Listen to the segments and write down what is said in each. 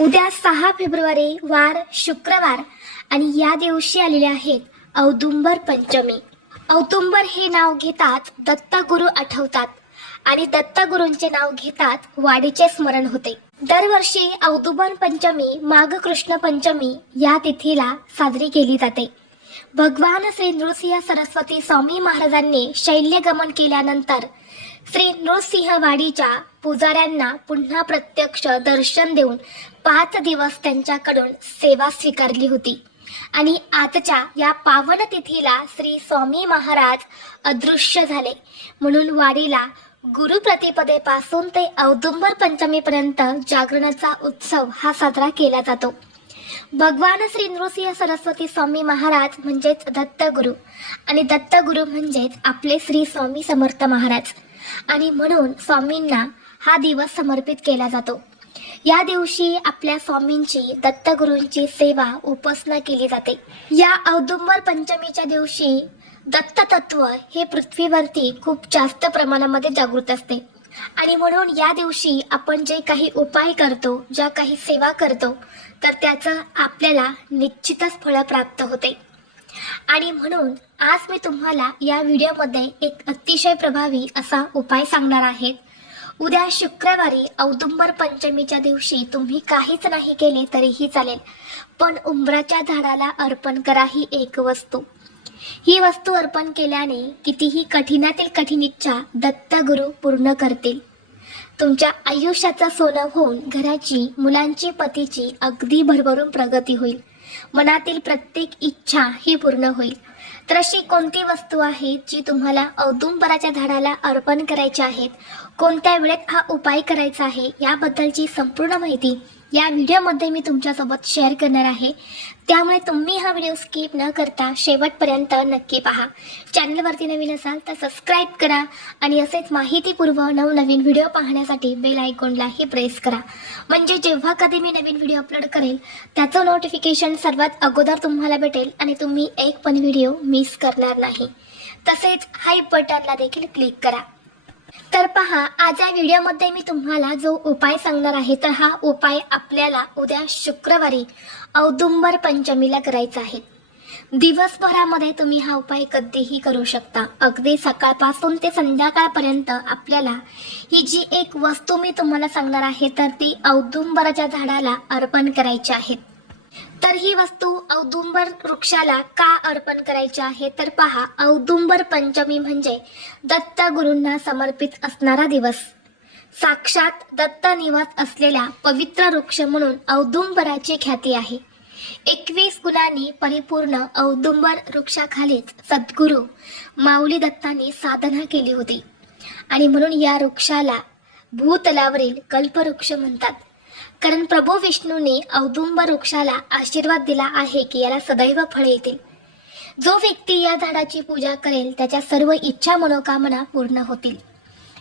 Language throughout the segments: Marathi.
उद्या 6 फेब्रुवारी वार शुक्रवार आणि या दिवशी आलेले आहेत औदुंबर पंचमी। औदुंबर हे नाव घेताच दत्तगुरू आठवतात आणि दत्तगुरूंचे नाव घेताच वाडीचे स्मरण होते। दरवर्षी औदुंबर पंचमी माघ कृष्ण पंचमी या तिथीला साजरी केली जाते। भगवान श्री नृसिंह सरस्वती स्वामी महाराजांनी शैल्यगमन केल्यानंतर श्री नृसिंहवाडीच्या पुजाऱ्यांना पुन्हा प्रत्यक्ष दर्शन देऊन 5 दिवस त्यांच्याकडून सेवा स्वीकारली होती आणि आजच्या या पावन तिथीला श्री स्वामी महाराज अदृश्य झाले, म्हणून वाडीला गुरुप्रतिपदेपासून ते औदुंबर पंचमीपर्यंत जागरणाचा उत्सव हा साजरा केला जातो। भगवान श्री नृसिंह सरस्वती स्वामी महाराज म्हणजेच दत्तगुरू आणि दत्तगुरू म्हणजेच आपले श्री स्वामी समर्थ महाराज आणि म्हणून स्वामींना हा दिवस समर्पित केला जातो। या दिवशी आपल्या स्वामींची दत्तगुरूंची सेवा उपासना केली जाते। या औदुंबर पंचमीच्या दिवशी दत्त तत्व हे पृथ्वीवरती खूप जास्त प्रमाणामध्ये जागृत असते आणि म्हणून या दिवशी आपण जे काही उपाय करतो, ज्या काही सेवा करतो, तर त्याचं आपल्याला निश्चितच फळ प्राप्त होते। आणि म्हणून आज मी तुम्हाला या व्हिडिओमध्ये एक अतिशय प्रभावी असा उपाय सांगणार आहे। उद्या शुक्रवारी औदुंबर पंचमीच्या दिवशी तुम्ही काहीच नाही केले तरीही चालेल, पण उंबराच्या झाडाला अर्पण करा ही एक वस्तू। ही वस्तू अर्पण केल्याने कितीही कठीणातील कठीण इच्छा दत्तगुरू पूर्ण करतील। तुमच्या आयुष्याचं सोनं होऊन घराची, मुलांची, पतीची अगदी भरभरून प्रगती होईल। मनातील प्रत्येक इच्छा ही पूर्ण होईल। तर अशी कोणती वस्तू आहे जी तुम्हाला औदुंबराच्या झाडाला अर्पण करायची आहेत, कोणत्या वेळेत हा उपाय करायचा आहे, याबद्दलची संपूर्ण माहिती या व्हिडिओमध्ये मी तुमच्यासोबत शेअर करणार आहे। त्यामुळे तुम्ही हा व्हिडिओ स्किप न करता शेवटपर्यंत नक्की पहा। चॅनलवरती नवीन असाल तर सबस्क्राईब करा आणि असेच माहितीपूर्व नवनवीन व्हिडिओ पाहण्यासाठी बेल आयकॉनलाही प्रेस करा, म्हणजे जेव्हा कधी मी नवीन व्हिडिओ अपलोड करेल त्याचं नोटिफिकेशन सर्वात अगोदर तुम्हाला भेटेल आणि तुम्ही एक पण व्हिडिओ मिस करणार नाही। तसेच हाय बटनला देखील क्लिक करा। तर पहा, आज या व्हिडिओमध्ये मी तुम्हाला जो उपाय सांगणार आहे तर हा उपाय आपल्याला उद्या शुक्रवारी औदुंबर पंचमीला करायचा आहे। दिवसभरामध्ये तुम्ही हा उपाय कधीही करू शकता। अगदी सकाळपासून ते संध्याकाळपर्यंत आपल्याला ही जी एक वस्तू मी तुम्हाला सांगणार आहे तर ती औदुंबराच्या झाडाला अर्पण करायची आहे। तर ही वस्तू औदुंबर वृक्षाला का अर्पण करायची आहे तर पहा, औदुंबर पंचमी म्हणजे दत्तगुरूंना समर्पित असणारा दिवस। साक्षात दत्त निवास असलेला पवित्र वृक्ष म्हणून औदुंबराची ख्याती आहे। 21 गुणांनी परिपूर्ण औदुंबर वृक्षाखालीच सद्गुरू माऊली दत्तांनी साधना केली होती आणि म्हणून या वृक्षाला भूतलावरील कल्पवृक्ष म्हणतात, कारण प्रभू विष्णूने औदुंबर वृक्षाला आशीर्वाद दिला आहे की याला सदैव फळे येतील। जो व्यक्ती या झाडाची पूजा करेल त्याच्या सर्व इच्छा मनोकामना पूर्ण होतील।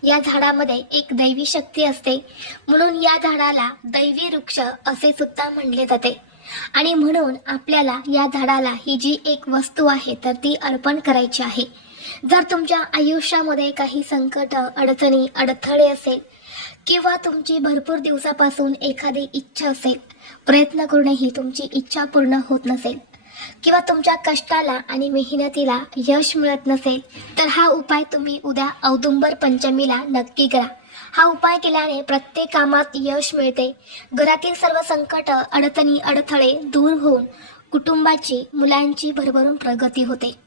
या झाडामध्ये एक दैवी शक्ती असते, म्हणून या झाडाला दैवी वृक्ष असे सुद्धा म्हणले जाते आणि म्हणून आपल्याला या झाडाला ही जी एक वस्तू आहे तर ती अर्पण करायची आहे। जर तुमच्या आयुष्यामध्ये काही संकट, अडचणी, अडथळे असेल किंवा तुमची भरपूर दिवसापासून एखादी इच्छा असेल, प्रयत्न करूनही तुमची इच्छा पूर्ण होत नसेल किंवा तुमच्या कष्टाला आणि मेहनतीला यश मिळत नसेल, तर हा उपाय तुम्ही उद्या औदुंबर पंचमीला नक्की करा। हा उपाय केल्याने प्रत्येक कामात यश मिळते, घरातील सर्व संकट, अडचणी, अडथळे दूर होऊन कुटुंबाची, मुलांची भरभरून प्रगती होते।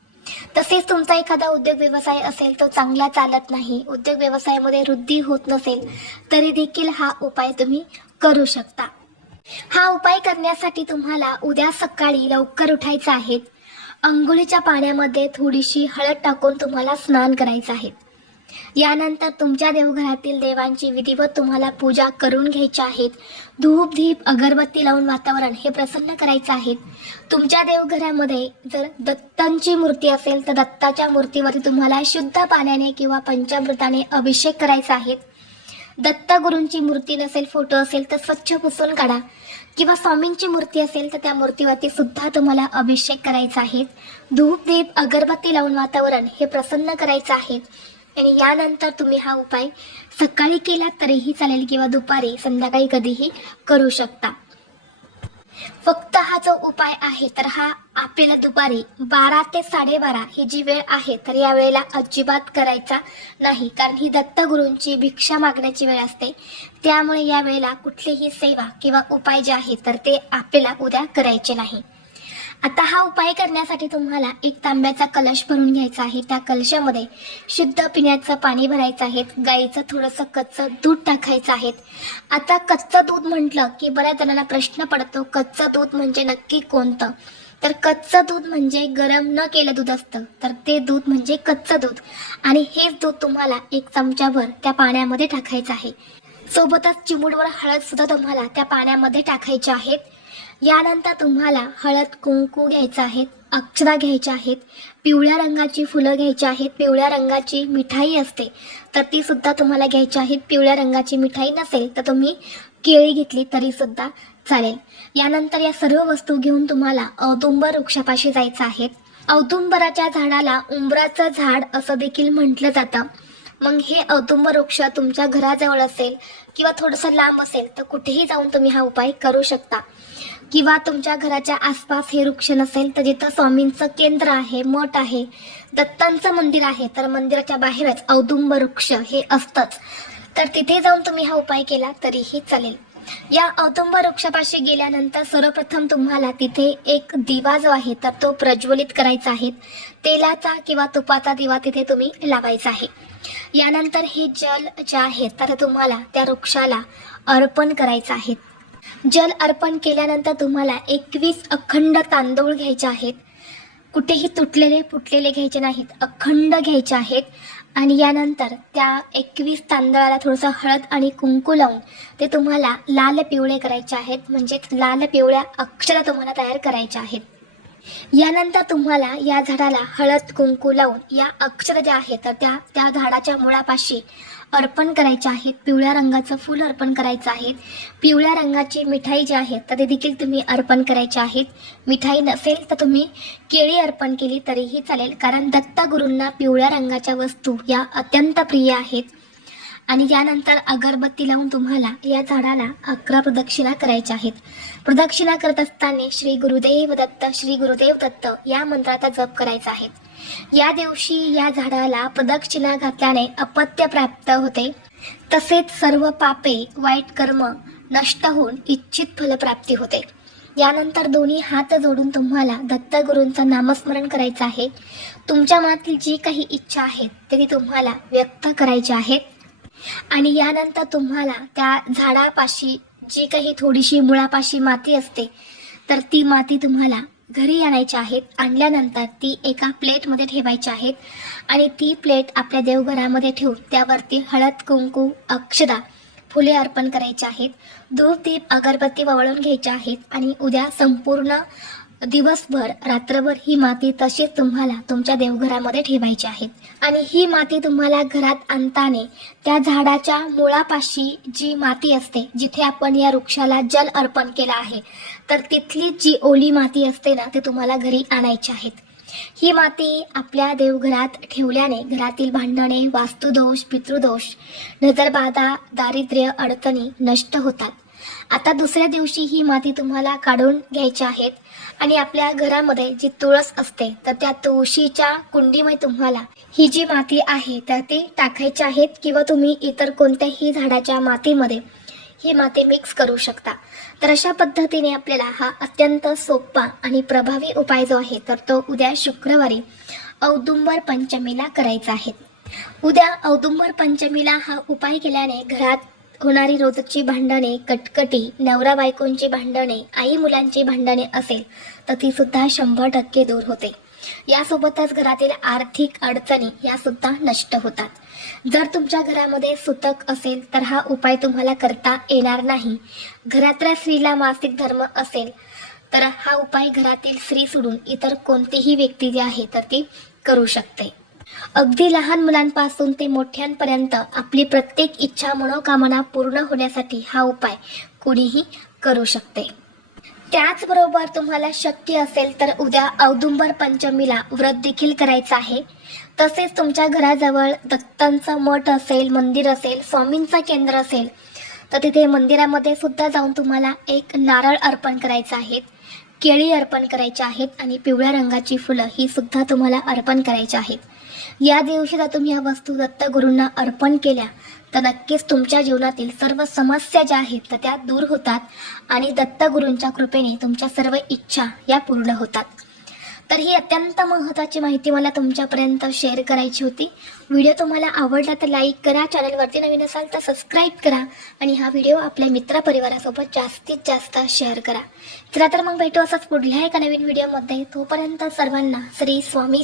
तसेच तुमचा एखादा उद्योग व्यवसाय असेल तो चांगला चालत नाही, उद्योग व्यवसायामध्ये वृद्धी होत नसेल, तरी देखील हा उपाय तुम्ही करू शकता। हा उपाय करण्यासाठी तुम्हाला उद्या सकाळी लवकर उठायचं आहे। अंघोळीच्या पाण्यामध्ये थोडीशी हळद टाकून तुम्हाला स्नान करायचं आहे। यानंतर तुमच्या देवघरातील देवांची विधिवत तुम्हाला पूजा करून घ्यायची आहे। धूप, दीप, अगरबत्ती लावून वातावरण हे प्रसन्न करायचं आहे। तुमच्या देवघरामध्ये जर दत्तांची मूर्ती असेल तर दत्ताच्या मूर्तीवरती तुम्हाला शुद्ध पाण्याने किंवा पंचामृताने अभिषेक करायचा आहे। दत्तगुरूंची मूर्ती नसेल, फोटो असेल तर स्वच्छ पुसून काढा किंवा स्वामींची मूर्ती असेल तर त्या मूर्तीवरती सुद्धा तुम्हाला अभिषेक करायचा आहे। धूप, दीप, अगरबत्ती लावून वातावरण हे प्रसन्न करायचं आहे आणि यानंतर तुम्ही हा उपाय सकाळी केला तरीही चालेल किंवा दुपारी, संध्याकाळी कधीही करू शकता। फक्त हा जो उपाय आहे तर हा आपल्याला दुपारी 12 ते 12:30 ही जी वेळ आहे तर या वेळेला अजिबात करायचा नाही, कारण ही दत्तगुरूंची भिक्षा मागण्याची वेळ असते. त्यामुळे या वेळेला कुठलीही सेवा किंवा उपाय जे आहे तर ते आपल्याला उद्या करायचे नाही. आता हा उपाय करण्यासाठी तुम्हाला एक तांब्याचा कलश भरून घ्यायचा आहे. त्या कलशामध्ये शुद्ध पिण्याचं पाणी भरायचं आहे. गाईचं थोडंसं कच्चं दूध टाकायचं आहे. आता कच्चं दूध म्हटलं की बऱ्याच जणांना प्रश्न पडतो, कच्चं दूध म्हणजे नक्की कोणतं? तर कच्चं दूध म्हणजे गरम न केलं दूध असतं, तर ते दूध म्हणजे कच्चं दूध. आणि हेच दूध तुम्हाला एक चमचाभर त्या पाण्यामध्ये टाकायचं आहे. सोबतच चिमूटभर हळद सुद्धा तुम्हाला त्या पाण्यामध्ये टाकायची आहेत. यानंतर तुम्हाला हळद कुंकू घ्यायचं आहे, अक्षता घ्यायच्या आहेत, पिवळ्या रंगाची फुलं घ्यायची आहेत, पिवळ्या रंगाची मिठाई असते तर ती सुद्धा तुम्हाला घ्यायची आहेत. पिवळ्या रंगाची मिठाई नसेल तर तुम्ही केळी घेतली तरी सुद्धा चालेल. यानंतर या सर्व वस्तू घेऊन तुम्हाला औदुंबर वृक्षापाशी जायचं आहे. औदुंबराच्या झाडाला उंबराचं झाड असं देखील म्हटलं जातं. मग हे औदुंबर वृक्ष तुमच्या घराजवळ असेल किंवा थोडंसं लांब असेल तर कुठेही जाऊन तुम्ही हा उपाय करू शकता. किंवा तुमच्या घराच्या आसपास हे वृक्ष नसेल तर जिथं स्वामींचं केंद्र आहे, मठ आहे, दत्तांचं मंदिर आहे तर मंदिराच्या बाहेरच औदुंबर वृक्ष हे असतंच, तर तिथे जाऊन तुम्ही हा उपाय केला तरीही चालेल. या औदुंबर वृक्षापाशी गेल्यानंतर सर्वप्रथम तुम्हाला तिथे एक दिवा जो आहे तर तो प्रज्वलित करायचा आहे. तेलाचा किंवा तुपाचा दिवा तिथे तुम्ही लावायचा आहे. यानंतर हे जल जे आहे तर तुम्हाला त्या वृक्षाला अर्पण करायचं आहे. जल अर्पण केल्यानंतर तुम्हाला 21 अखंड तांदूळ घ्यायचे आहेत. कुठेही तुटलेले फुटलेले घ्यायचे नाहीत, अखंड घ्यायचे आहेत. आणि यानंतर त्या 21 तांदळाला थोडंसं हळद आणि कुंकू लावून ते तुम्हाला लाल पिवळे करायचे आहेत, म्हणजेच लाल पिवळ्या अक्षरा तुम्हाला तयार करायच्या आहेत. यानंतर तुम्हाला या झाडाला हळद कुंकू लावून या अक्षर ज्या आहेत तर त्या झाडाच्या मुळापाशी अर्पण करायचे आहेत. पिवळ्या रंगाचं फूल अर्पण करायचं आहे. पिवळ्या रंगाची मिठाई जी आहे तर ते देखील तुम्ही अर्पण करायची आहेत. मिठाई नसेल तर तुम्ही केळी अर्पण केली तरीही चालेल, कारण दत्तगुरूंना पिवळ्या रंगाच्या वस्तू या अत्यंत प्रिय आहेत. आणि यानंतर अगरबत्ती लावून तुम्हाला या झाडाला 11 प्रदक्षिणा करायच्या आहेत. प्रदक्षिणा करत असताना श्री गुरुदेव दत्त, श्री गुरुदेव दत्त या मंत्राचा जप करायचा आहे. या दिवशी या झाडाला प्रदक्षिणा घातल्याने अपत्य प्राप्त होते, तसेच सर्व पापे वाईट कर्म नष्ट होऊन इच्छित फलप्राप्ती होते. यानंतर दोन्ही हात जोडून तुम्हाला दत्तगुरूंचं नामस्मरण करायचं आहे. तुमच्या मनातील जी काही इच्छा आहे ती तुम्हाला व्यक्त करायची आहेत. आणि यानंतर तुम्हाला त्या झाडापाशी जी काही थोडीशी मुळापाशी माती असते तर ती माती तुम्हाला घरी आणायची आहेत. आणल्यानंतर ती एका प्लेटमध्ये ठेवायची आहेत आणि ती प्लेट आपल्या देवघरामध्ये ठेवून त्यावरती हळद कुंकू अक्षदा फुले अर्पण करायची आहेत. धूप दीप अगरबत्ती वळून घ्यायची आहेत. आणि उद्या संपूर्ण दिवसभर रात्रभर ही माती तशीच तुम्हाला तुमच्या देवघरामध्ये ठेवायची आहे. आणि ही माती तुम्हाला घरात आणताना त्या झाडाच्या मुळापाशी जी माती असते, जिथे आपण या वृक्षाला जल अर्पण केलं आहे तर तिथली जी ओली माती असते ना, ते तुम्हाला घरी आणायची आहेत. ही माती आपल्या देवघरात ठेवल्याने घरातील भांडणे, वास्तुदोष, पितृदोष, नजरबाधा, दारिद्र्य, अडचणी नष्ट होतात. आता दुसऱ्या दिवशी ही माती तुम्हाला काढून घ्यायची आहेत आणि आपल्या घरामध्ये जी तुळस असते तर त्या तुळशीच्या कुंडीमध्ये तुम्हाला ही जी माती आहे तर ती टाकायची आहेत, किंवा तुम्ही इतर कोणत्याही झाडाच्या मातीमध्ये ही माती मिक्स करू शकता. तर अशा पद्धतीने आपल्याला हा अत्यंत सोपा आणि प्रभावी उपाय जो आहे तर तो उद्या शुक्रवारी औदुंबर पंचमीला करायचा आहे. उद्या औदुंबर पंचमीला हा उपाय केल्याने घरात होणारी रोजची भांडणे, कटकटी, नवरा बायकोंची भांडणे, आई मुलांची भांडणे असेल तर ती सुद्धा 100% दूर होते. यासोबतच घरातील आर्थिक अडचणी या सुद्धा नष्ट होतात. जर तुमच्या घरामध्ये सुतक असेल तर हा उपाय तुम्हाला करता येणार नाही. घरातल्या स्त्रीला मासिक धर्म असेल तर हा उपाय घरातील स्त्री सोडून इतर कोणतीही व्यक्ती जी आहे तर ती करू शकते. अगदी लहान मुलांपासून ते मोठ्यांपर्यंत आपली प्रत्येक इच्छा मनोकामना पूर्ण होण्यासाठी हा उपाय कुणीही करू शकते. त्याचबरोबर तुम्हाला शक्य असेल तर उद्या औदुंबर पंचमीला व्रत देखील करायचं आहे. तसेच तुमच्या घराजवळ दत्तांचं मठ असेल, मंदिर असेल, स्वामींचं केंद्र असेल तर तिथे मंदिरामध्ये सुद्धा जाऊन तुम्हाला एक नारळ अर्पण करायचं आहे, केळी अर्पण करायची आहेत आणि पिवळ्या रंगाची फुलं ही सुद्धा तुम्हाला अर्पण करायची आहेत. या दिवशी जर तुम्ही ह्या वस्तू दत्तगुरूंना अर्पण केल्या तर नक्कीच तुमच्या जीवनातील सर्व समस्या ज्या आहेत तर त्या दूर होतात आणि दत्तगुरूंच्या कृपेने तुमच्या सर्व इच्छा या पूर्ण होतात. तर ही अत्यंत महत्त्वाची माहिती मला तुमच्यापर्यंत शेअर करायची होती. व्हिडिओ तुम्हाला आवडला तर लाईक करा, चॅनलवरती नवीन असाल तर सबस्क्राईब करा आणि हा व्हिडिओ आपल्या मित्रपरिवारासोबत जास्तीत जास्त शेअर करा. चला तर मग भेटू असंच पुढल्या एका नवीन व्हिडिओमध्ये. तोपर्यंत सर्वांना श्री स्वामी